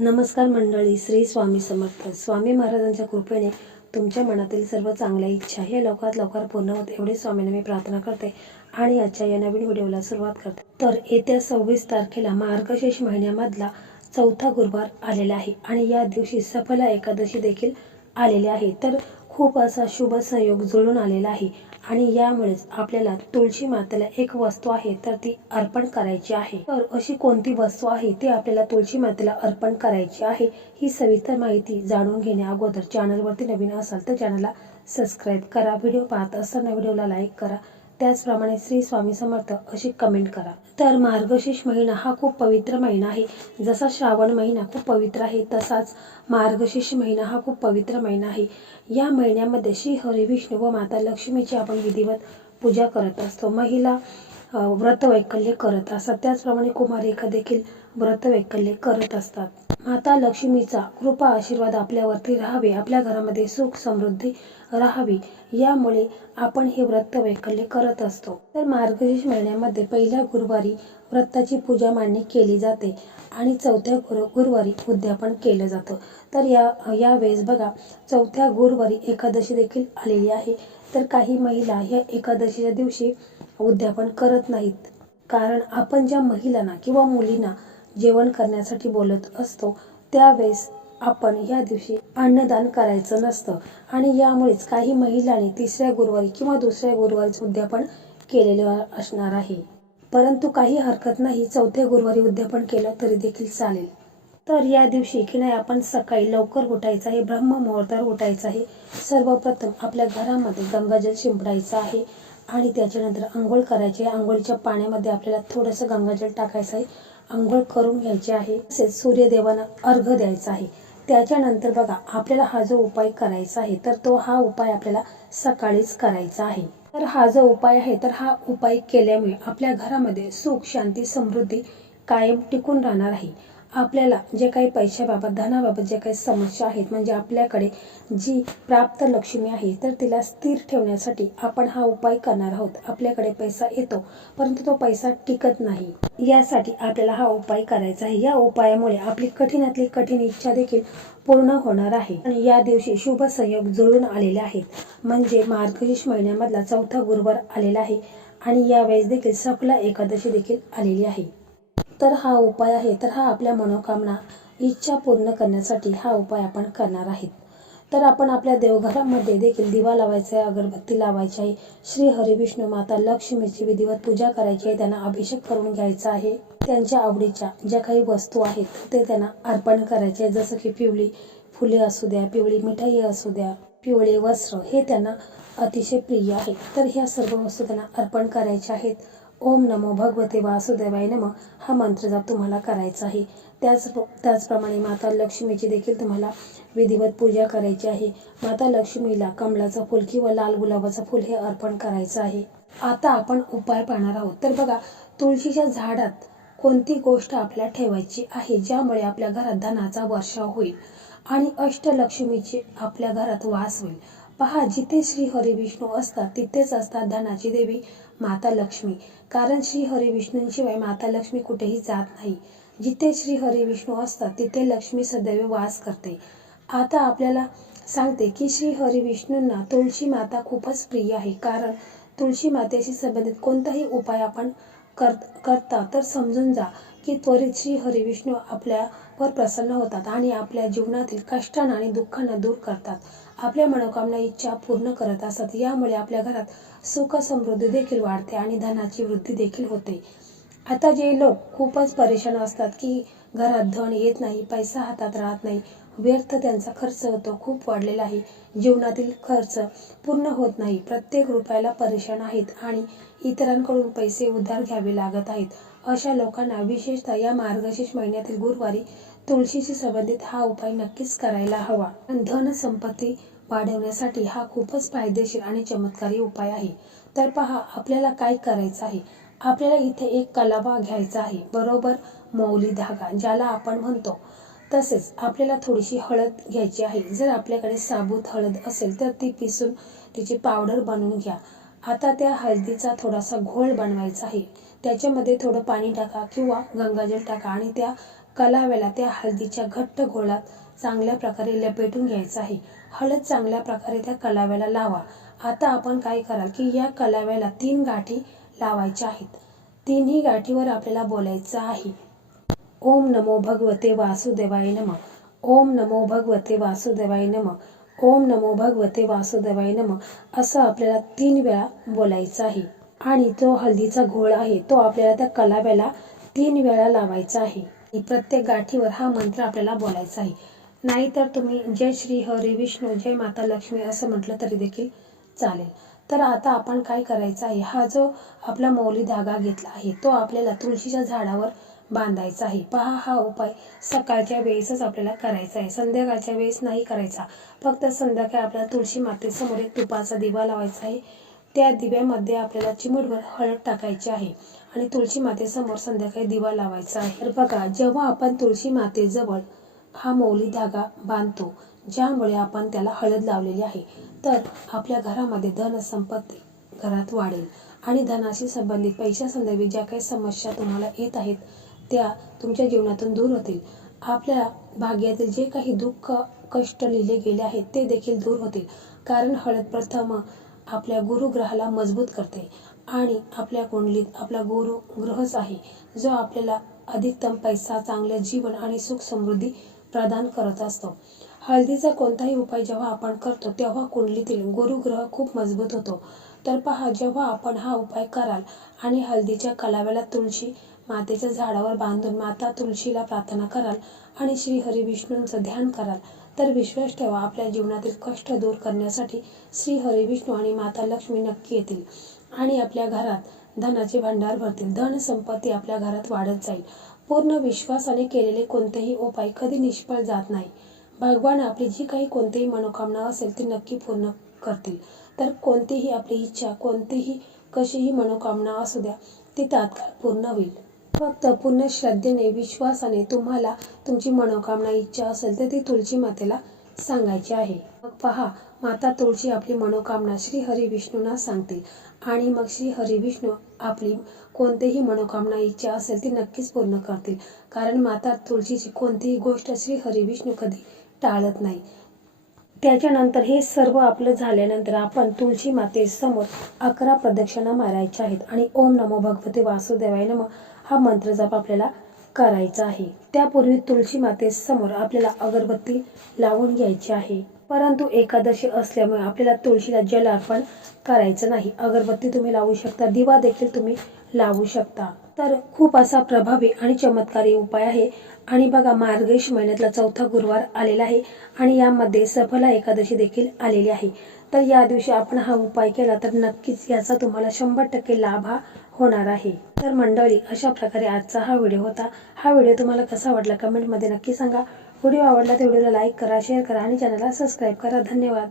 नमस्कार मंडळी श्री स्वामी समर्थ. स्वामी महाराजांच्या कृपेने तुमच्या मनातील सर्व चांगल्या इच्छा हे लवकरात लवकर पूर्ण होत एवढे स्वामींना मी प्रार्थना करते आणि आजच्या या नवीन व्हिडिओला सुरुवात करते. तर येत्या सव्वीस तारखेला मार्गशीर्ष महिन्यामधला चौथा गुरुवार आलेला आहे आणि या दिवशी सफला एकादशी देखील आलेली आहे. तर खूप असा शुभ संयोग जुळून आलेला आहे. आणि यामुळेच आपल्याला तुळशी मातेला एक वस्तू आहे तर ती अर्पण करायची आहे. तर अशी कोणती वस्तू आहे ती आपल्याला तुळशी मातेला अर्पण करायची आहे ही सविस्तर माहिती जाणून घेण्या अगोदर चॅनलवरती नवीन असाल तर चॅनलला सबस्क्राईब करा. व्हिडिओ पाहत असताना व्हिडिओला लाईक करा. त्याचप्रमाणे श्री स्वामी समर्थ अशी कमेंट करा. तर मार्गशीर्ष महिना हा खूप पवित्र महिना आहे. जसा श्रावण महिना खूप पवित्र आहे तसाच मार्गशीर्ष महिना हा खूप पवित्र महिना आहे. या महिन्यामध्ये श्री हरिविष्णू व माता लक्ष्मीची आपण विधिवत पूजा करत असतो. महिला व्रतवैकल्य व्रत वैकल्य करत असतात. त्याचप्रमाणे कुमारिका देखील व्रत वैकल्य करत असतात. माता लक्ष्मीचा कृपा आशीर्वाद आपल्यावरती राहावे आपल्या घरामध्ये सुख समृद्धी राहावी यामुळे आपण हे व्रत वैकल्य करत असतो. तर मार्गशीर्ष महिन्यामध्ये पहिल्या गुरुवारी व्रताची पूजा मांडणी केली जाते आणि चौथ्या गुरु गुरुवारी उद्यापन केलं जातं. तर या यावेळेस बघा चौथ्या गुरुवारी एकादशी देखील आलेली आहे. तर काही महिला या एकादशीच्या दिवशी उद्यापन करत नाहीत. कारण आपण ज्या महिलांना किंवा मुलींना जेवण करण्यासाठी बोलत असतो त्यावेळेस आपण या दिवशी अन्नदान करायचं नसतं. आणि यामुळेच काही महिलांनी तिसऱ्या गुरुवारी किंवा दुसऱ्या गुरुवारीचं उद्यापन केलेलं असणार आहे. परंतु काही हरकत नाही चौथ्या गुरुवारी उद्यापन केलं तरी देखील चालेल. तर या दिवशी की नाही आपण सकाळी लवकर उठायचं आहे ब्रह्ममुहूर्तावर उठायचं आहे. सर्वप्रथम आपल्या घरामध्ये गंगाजल शिंपडायचं आहे आणि त्याच्यानंतर आंघोळ करायची आहे. आंघोळीच्या पाण्यामध्ये आपल्याला थोडंसं गंगाजल टाकायचं आहे. आंघोळ करून घ्यायची आहे. तसेच सूर्यदेवांना अर्घ द्यायचा आहे. त्याच्यानंतर बघा आपल्याला हा जो उपाय करायचा आहे तर तो हा उपाय आपल्याला सकाळीच करायचा आहे. तर हा जो उपाय आहे तर हा उपाय केल्यामुळे आपल्या घरामध्ये सुख शांती समृद्धी कायम टिकून राहणार आहे. आपल्याला जे काही पैशाबाबत धनाबाबत जे काही समस्या आहेत म्हणजे आपल्याकडे जी प्राप्त लक्ष्मी आहे तर तिला स्थिर ठेवण्यासाठी आपण हा उपाय करणार आहोत. आपल्याकडे पैसा येतो परंतु तो पैसा टिकत नाही. यासाठी आपल्याला हा उपाय करायचा आहे. या उपायामुळे आपली कठीणातली कठीण इच्छा देखील पूर्ण होणार आहे. आणि या दिवशी शुभ संयोग जुळून आलेले आहेत. म्हणजे मार्गशीर्ष महिन्यामधला चौथा गुरुवार आलेला आहे. आणि यावेळेस देखील सकला एकादशी देखील आलेली आहे. तर हा उपाय आहे. तर हा आपल्या मनोकामना इच्छा पूर्ण करण्यासाठी हा उपाय आपण करणार आहेत. तर आपण आपल्या देवघरामध्ये देखील दिवा लावायचा आहे अगरबत्ती लावायची आहे. श्री हरिविष्णू माता लक्ष्मीची विधिवत पूजा करायची आहे. त्यांना अभिषेक करून घ्यायचा आहे. त्यांच्या आवडीच्या ज्या काही वस्तू आहेत ते त्यांना अर्पण करायचे आहे. जसं की पिवळी फुले असू द्या पिवळी मिठाई असू द्या पिवळे वस्त्र हे त्यांना अतिशय प्रिय आहे. तर ह्या सर्व वस्तू त्यांना अर्पण करायच्या आहेत. ओम नमो भगवते वासुदेवाय नम. हा मंत्र जप तुम्हाला करायचा आहे. त्याच त्याचप्रमाणे माता लक्ष्मीची देखील तुम्हाला विधिवत पूजा करायची आहे. माता लक्ष्मीला कमळाचं फूल किंवा लाल गुलाबाचं फूल हे अर्पण करायचं आहे. आता आपण उपाय पाहणार आहोत. तर बघा तुळशीच्या झाडात कोणती गोष्ट आपल्याला ठेवायची आहे ज्यामुळे आपल्या घरात धनाचा वर्षाव होईल आणि अष्टलक्ष्मीची आपल्या घरात वास होईल? पहा जिथे श्री हरी विष्णू असतात तिथेच असतात धनाची देवी माता लक्ष्मी. कारण श्री हरी विष्णूंशिवाय माता लक्ष्मी कुठेही जात नाही. जिथे श्री हरी विष्णू असतात तिथे लक्ष्मी सदैव वास करते. आता आपल्याला सांगते की श्री हरी विष्णूंना तुळशी माता खूपच प्रिय आहे. कारण तुळशी मातेशी संबंधित कोणताही उपाय आपण कर करता तर समजून जा की त्वरित श्री हरी विष्णू आपल्यावर प्रसन्न होतात आणि आपल्या जीवनातील कष्टांना आणि दुःखांना दूर करतात. आपल्या मनोकामना इच्छा पूर्ण करत असत. यामुळे आपल्या घरात सुख समृद्धी देखील वाढते आणि धनाची वृद्धी देखील होते. आता जे लोक खूपच परेशान असतात की घरात धन येत नाही पैसा हातात राहत नाही व्यर्थ त्यांचा खर्च होतो खूप वाढलेला आहे. जीवनातील खर्च पूर्ण होत नाही. प्रत्येक रुपयाला परेशान आहेत आणि इतरांकडून पैसे उधार घ्यावे लागत आहेत. अशा लोकांना विशेषतः या मार्गशीर्ष महिन्यातील गुरुवारी तुळशीशी संबंधित हा उपाय नक्कीच करायला हवा. धन संपत्ती वाढवण्यासाठी हा खूपच फायदेशीर आणि चमत्कारी उपाय आहे. तर पहा आपल्याला काय करायचं आहे? आपल्याला इथे एक कलावा घ्यायचा आहे. बरोबर मौली धागा ज्याला आपण म्हणतो. तसेच आपल्याला थोडीशी हळद घ्यायची आहे. जर आपल्याकडे साबूत हळद असेल तर ती पिसून तिची पावडर बनवून घ्या. आता त्या हळदीचा थोडासा घोळ बनवायचा आहे. त्याच्यामध्ये थोडं पाणी टाका किंवा गंगाजल टाका आणि त्या कलाव्याला त्या हळदीच्या घट्ट घोळात चांगल्या प्रकारे लपेटून घ्यायचं आहे. हळद चांगल्या प्रकारे त्या कलाव्याला लावा. आता आपण काय कराल की या कलाव्याला तीन गाठी लावायच्या आहेत. तिन्ही गाठीवर आपल्याला बोलायचं आहे. ओम नमो भगवते वासुदेवाय नम. ओम नमो भगवते वासुदेवाय नम. ओम नमो भगवते वासुदेवाय नम. असं आपल्याला तीन वेळा बोलायचं आहे. आणि जो हळदीचा घोळ आहे तो आपल्याला त्या कलाव्याला तीन वेळा लावायचा आहे. प्रत्येक गाठीवर हा मंत्र आपल्याला बोलायचा आहे. नाहीतर तुम्ही जय श्री हरी विष्णू जय माता लक्ष्मी असं म्हटलं तरी देखील चालेल. तर आता आपण काय करायचं आहे? हा जो आपला मौली धागा घेतला आहे तो आपल्याला तुळशीच्या झाडावर बांधायचा आहे. पहा हा उपाय सकाळच्या वेळेसच आपल्याला करायचा आहे. संध्याकाळच्या वेळेस नाही करायचा. फक्त संध्याकाळी आपल्याला तुळशी मातेसमोर एक तुपाचा दिवा लावायचा आहे. त्या दिव्यामध्ये आपल्याला चिमूटभर हळद टाकायची आहे आणि तुळशी मातेसमोर संध्याकाळी दिवा लावायचा आहे. तर बघा जेव्हा आपण तुळशी मातेजवळ हा मौली धागा बांधतो ज्यामुळे आपण त्याला हळद लावलेली आहे तर आपल्या घरामध्ये धन संपत्ती घरात वाढेल. आणि धनाशी संबंधित पैशासंदर्भी ज्या काही समस्या तुम्हाला येत आहेत त्या तुमच्या जीवनातून दूर होतील. आपल्या भाग्यातील जे काही दुःख कष्ट लिहिले गेले आहेत ते देखील दूर होतील. कारण हळद प्रथम आपल्या गुरुग्रहाला मजबूत करते आणि आपल्या कुंडलीत आपला गुरु ग्रहच आहे जो आपल्याला अधिकतम पैसा चांगले जीवन आणि सुख समृद्धी प्रदान करत असतो. हळदीचा कोणताही उपाय जेव्हा आपण करतो तेव्हा कुंडलीतील गुरुग्रह खूप मजबूत होतो. तर पहा जेव्हा आपण हा उपाय कराल आणि हळदीच्या कलाव्याला तुळशी मातेच्या झाडावर बांधून माता तुळशीला प्रार्थना कराल आणि श्री हरी विष्णूंचं ध्यान कराल तर विश्वास ठेवा आपल्या जीवनातील कष्ट दूर करण्यासाठी श्री हरी विष्णू आणि माता लक्ष्मी नक्की येतील आणि आपल्या घरात धनाचे भांडार भरतील. धन संपत्ती आपल्या घरात वाढत जाईल. पूर्ण विश्वासाने केलेले कोणतेही उपाय कधी निष्फळ जात नाही. भगवान आपली जी काही कोणतीही मनोकामना असेल ती नक्की पूर्ण करतील. तर कोणतीही आपली इच्छा कोणतीही कशीही मनोकामना असू द्या ती तात्काळ पूर्ण होईल. फक्त पूर्ण श्रद्धेने विश्वासाने तुम्हाला तुमची मनोकामना इच्छा असेल तर ती तुळशी मातेला सांगायची आहे. मग पहा माता तुळशी आपली मनोकामना श्री हरी विष्णूंना सांगतील. आणि मग श्री हरी विष्णू आपली कोणतीही मनोकामना इच्छा असेल ती नक्कीच पूर्ण करतील. कारण माता तुळशीची कोणतीही गोष्ट श्री हरी विष्णू कधी टाळत नाही. त्याच्यानंतर हे सर्व आपलं झाल्यानंतर आपण तुळशी मातेसमोर अकरा प्रदक्षिणा मारायच्या आहेत. आणि ओम नमो भगवते वासुदेवाय नम हा मंत्र जप आपल्याला करायचा आहे. त्यापूर्वी तुळशी मातेसमोर आपल्याला अगरबत्ती लावून घ्यायची आहे. परंतु एकादशी असल्यामुळे आपल्याला तुळशीला जल अर्पण करायचं नाही. अगरबत्ती तुम्ही लावू शकता दिवा देखील तुम्ही लावू शकता. तर खूप असा प्रभावी आणि चमत्कारी उपाय आहे. आणि बघा मार्गेश महिन्यातला चौथा गुरुवार आलेला आहे आणि यामध्ये सफला एकादशी देखील आलेली आहे. तर या दिवशी आपण हा उपाय केला तर नक्कीच याचा तुम्हाला शंभर टक्के लाभ हा होणार आहे. तर मंडळी अशा प्रकारे आजचा हा व्हिडिओ होता. हा व्हिडिओ तुम्हाला कसा वाटला कमेंटमध्ये नक्की सांगा. व्हिडिओ आवडला तर व्हिडिओला लाईक करा शेअर करा आणि चॅनलला सबस्क्राईब करा. धन्यवाद.